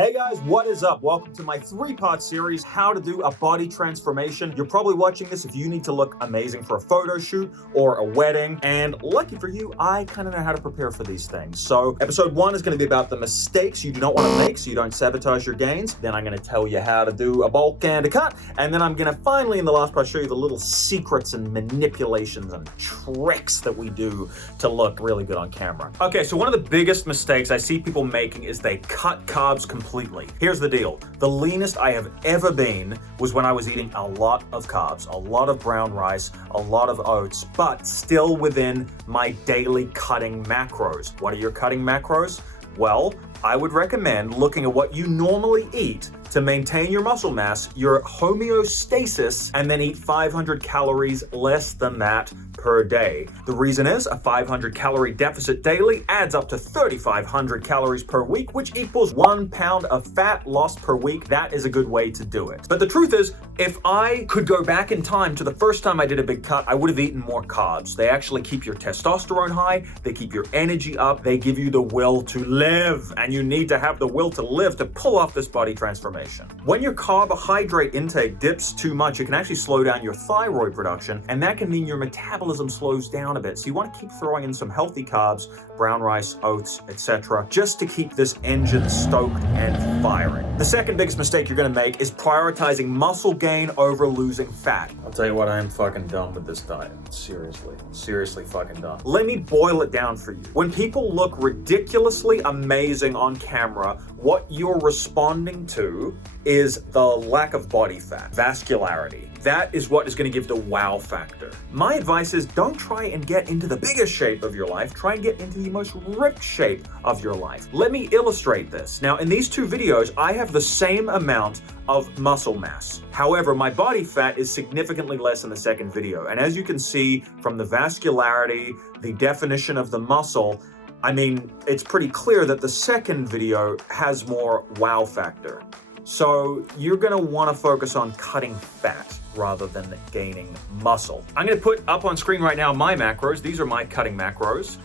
Hey guys, what is up? Welcome to my 3-part series, How to Do a Body Transformation. You're probably watching this if you need to look amazing for a photo shoot or a wedding, and lucky for you, I kind of know how to prepare for these things. So episode 1 is going to be about the mistakes you do not want to make so you don't sabotage your gains. Then I'm going to tell you how to do a bulk and a cut, and then I'm going to finally, in the last part, show you the little secrets and manipulations and tricks that we do to look really good on camera. Okay, so one of the biggest mistakes I see people making is they cut carbs completely. Here's the deal. The leanest I have ever been was when I was eating a lot of carbs, a lot of brown rice, a lot of oats, but still within my daily cutting macros. What are your cutting macros? Well, I would recommend looking at what you normally eat to maintain your muscle mass, your homeostasis, and then eat 500 calories less than that per day. The reason is a 500 calorie deficit daily adds up to 3,500 calories per week, which equals 1 pound of fat lost per week. That is a good way to do it. But the truth is, if I could go back in time to the first time I did a big cut, I would have eaten more carbs. They actually keep your testosterone high, they keep your energy up, they give you the will to live, and you need to have the will to live to pull off this body transformation. When your carbohydrate intake dips too much, it can actually slow down your thyroid production, and that can mean your metabolism slows down a bit. So you want to keep throwing in some healthy carbs, brown rice, oats, etc., just to keep this engine stoked and firing. The second biggest mistake you're going to make is prioritizing muscle gain over losing fat. I'll tell you what, I am fucking done with this diet. Seriously fucking done. Let me boil it down for you. When people look ridiculously amazing on camera, what you're responding to is the lack of body fat, vascularity. That is what is going to give the wow factor. My advice is don't try and get into the biggest shape of your life. Try and get into the most ripped shape of your life. Let me illustrate this. Now, in these two videos, I have the same amount of muscle mass. However, my body fat is significantly less in the second video. And as you can see from the vascularity, the definition of the muscle, I mean, it's pretty clear that the second video has more wow factor. So you're going to want to focus on cutting fat rather than gaining muscle. I'm going to put up on screen right now my macros. These are my cutting macros.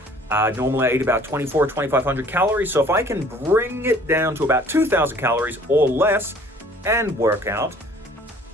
Normally I eat about 2,500 calories. So if I can bring it down to about 2,000 calories or less and work out,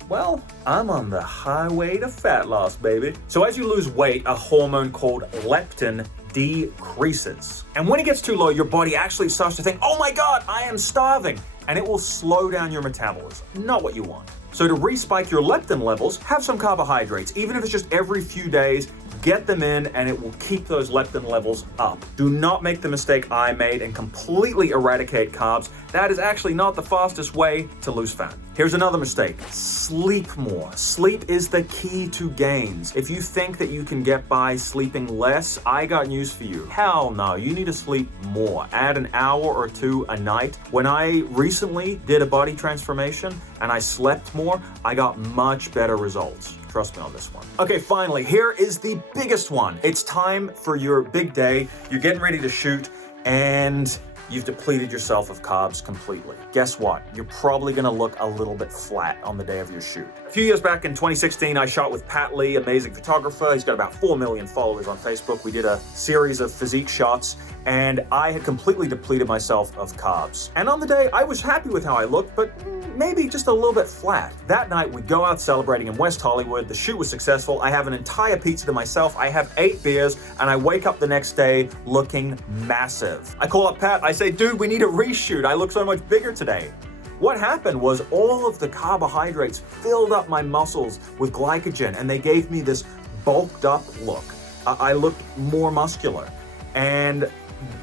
well, I'm on the highway to fat loss, baby. So as you lose weight, a hormone called leptin decreases. And when it gets too low, your body actually starts to think, oh my God, I am starving. And it will slow down your metabolism. Not what you want. So to respike your leptin levels, have some carbohydrates. Even if it's just every few days, get them in and it will keep those leptin levels up. Do not make the mistake I made and completely eradicate carbs. That is actually not the fastest way to lose fat. Here's another mistake. Sleep more. Sleep is the key to gains. If you think that you can get by sleeping less, I got news for you. Hell no, you need to sleep more. Add an hour or two a night. When I recently did a body transformation and I slept more, I got much better results. Trust me on this one. Okay, finally, here is the biggest one. It's time for your big day. You're getting ready to shoot and you've depleted yourself of carbs completely. Guess what? You're probably gonna look a little bit flat on the day of your shoot. A few years back in 2016, I shot with Pat Lee, amazing photographer. He's got about 4 million followers on Facebook. We did a series of physique shots and I had completely depleted myself of carbs. And on the day, I was happy with how I looked, but maybe just a little bit flat. That night, we go out celebrating in West Hollywood. The shoot was successful. I have an entire pizza to myself. I have 8 beers, and I wake up the next day looking massive. I call up Pat. I say, dude, we need a reshoot. I look so much bigger today. What happened was all of the carbohydrates filled up my muscles with glycogen, and they gave me this bulked up look. I looked more muscular. And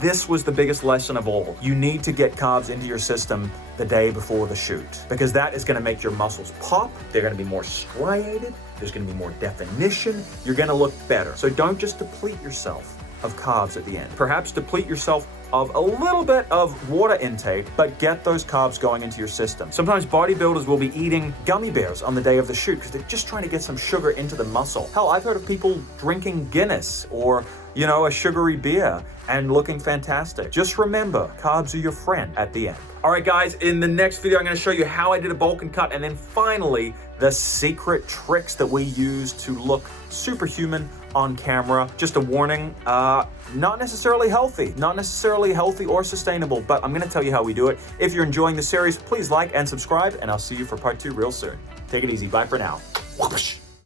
this was the biggest lesson of all. You need to get carbs into your system the day before the shoot because that is going to make your muscles pop. They're going to be more striated. There's going to be more definition. You're going to look better. So don't just deplete yourself of carbs at the end. Perhaps deplete yourself of a little bit of water intake, but get those carbs going into your system. Sometimes bodybuilders will be eating gummy bears on the day of the shoot because they're just trying to get some sugar into the muscle. Hell, I've heard of people drinking Guinness or a sugary beer and looking fantastic. Just remember, carbs are your friend at the end. All right, guys, in the next video, I'm gonna show you how I did a bulk and cut, and then finally, the secret tricks that we use to look superhuman on camera. Just a warning, not necessarily healthy or sustainable, but I'm gonna tell you how we do it. If you're enjoying the series, please like and subscribe, and I'll see you for part 2 real soon. Take it easy, bye for now. Whoosh.